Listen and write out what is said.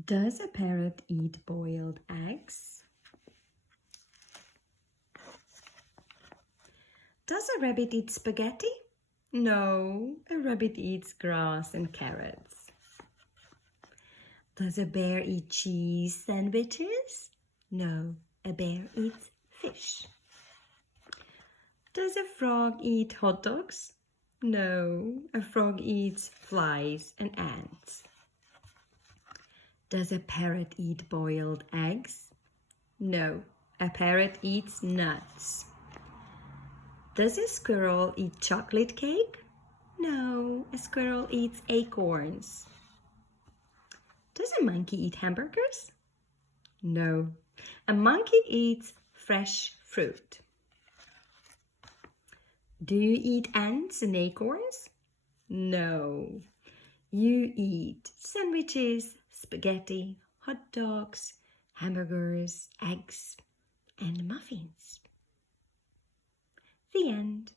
Does a parrot eat boiled eggs? Does a rabbit eat spaghetti? No, a rabbit eats grass and carrots. Does a bear eat cheese sandwiches? No, a bear eats fish. Does a frog eat hot dogs? No, a frog eats flies and ants. Does a parrot eat boiled eggs? No, a parrot eats nuts. Does a squirrel eat chocolate cake? No, a squirrel eats acorns. Does a monkey eat hamburgers? No, a monkey eats fresh fruit. Do you eat ants and acorns? No, you eat sandwiches, spaghetti, hot dogs, hamburgers, eggs, and muffins. The end.